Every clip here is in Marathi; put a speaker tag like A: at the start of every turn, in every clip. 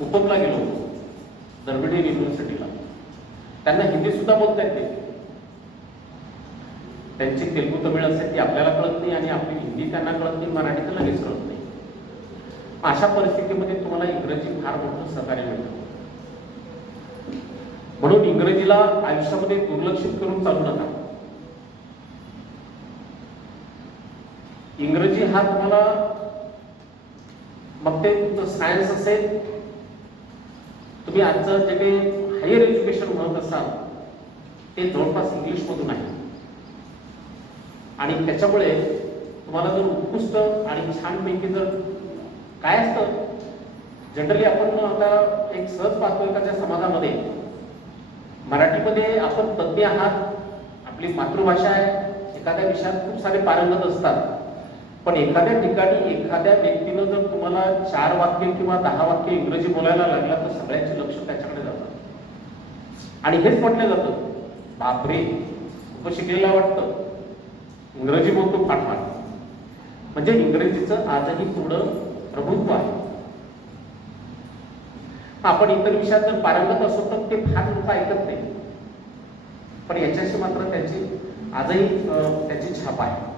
A: उपमला गेलो होतो. दरबडी युनिव्हर्सिटीला त्यांना हिंदी सुद्धा बोलता येते त्यांची तेलगू तमिळ असते ती आपल्याला कळत नाही आणि आपली हिंदी त्यांना कळत नाही मराठी तर लगेच कळत नाही. अशा परिस्थितीमध्ये तुम्हाला इंग्रजी फार मोठं सहकार्य मिळतं. म्हणून इंग्रजीला आयुष्यामध्ये दुर्लक्षित करून चालू नका. इंग्रजी हा तुम्हाला मग ते तुमचं सायन्स असेल तुम्ही आजचं जे काही हायर एज्युकेशन म्हणत असाल ते जवळपास इंग्लिशमधून आहे. आणि त्याच्यामुळे तुम्हाला जर उत्कृष्ट आणि छानपैकी जर काय असतं जनरली आपण आता एक सहज पाहतो एखाद्या समाजामध्ये. मराठीमध्ये आपण तज्ज्ञ आहात आपली मातृभाषा आहे एखाद्या विषयात खूप सारे पारंगत असतात. पण एखाद्या ठिकाणी एखाद्या व्यक्तीनं जर तुम्हाला चार वाक्य किंवा दहा वाक्य इंग्रजी बोलायला लागला तर सगळ्यांचे लक्ष त्याच्याकडे जातं. आणि हेच म्हटलं जातं बापरे खूप शिकलेलं वाटतं. इंग्रजी बोलतो पाठवाट म्हणजे इंग्रजीचं आजही थोडं प्रभुत्व आहे. आपण इतर विषयात जर पारंगत असो तर ते फार लोक ऐकत नाही. पण याच्याशी मात्र त्याची आजही त्याची छाप आहे.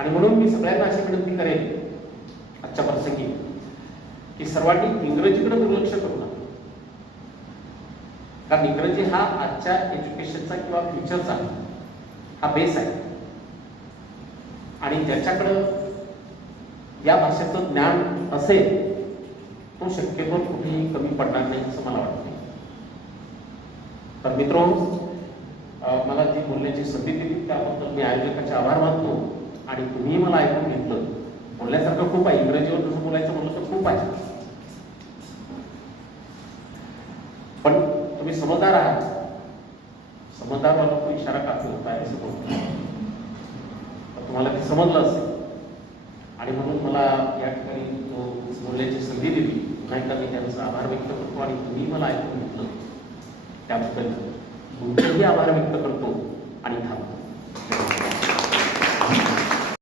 A: आणि म्हणून मी सगळ्यांना अशी विनंती करेन आजच्या प्रसंगी की सर्वांनी इंग्रजीकडे दुर्लक्ष करू नका. कारण इंग्रजी हा आजच्या एज्युकेशनचा किंवा फ्युचरचा हा बेस आहे. आणि ज्याच्याकडं या भाषेचं ज्ञान असेल तो शक्यतो कुठेही कमी पडणार नाही असं मला वाटतं. तर मित्रो मला जी बोलण्याची संधी दिली त्याबद्दल मी आयोजकाचे आभार मानतो. आणि तुम्ही मला ऐकून घेतलं. बोलण्यासारखं खूप आहे. इंग्रजीवर जसं बोलायचं म्हणलं तर खूप आहे. पण तुम्ही समजदार आहात. समजदार वाला तो इशारा काफी होता आहे असं बोलतो तुम्हाला ते समजलं असेल. आणि म्हणून मला या ठिकाणी तो बोलण्याची संधी दिली नाही तर मी त्यांचा आभार व्यक्त करतो आणि तुम्ही मला ऐकून घेतलं. त्याबद्दल तुमचेही आभार व्यक्त करतो.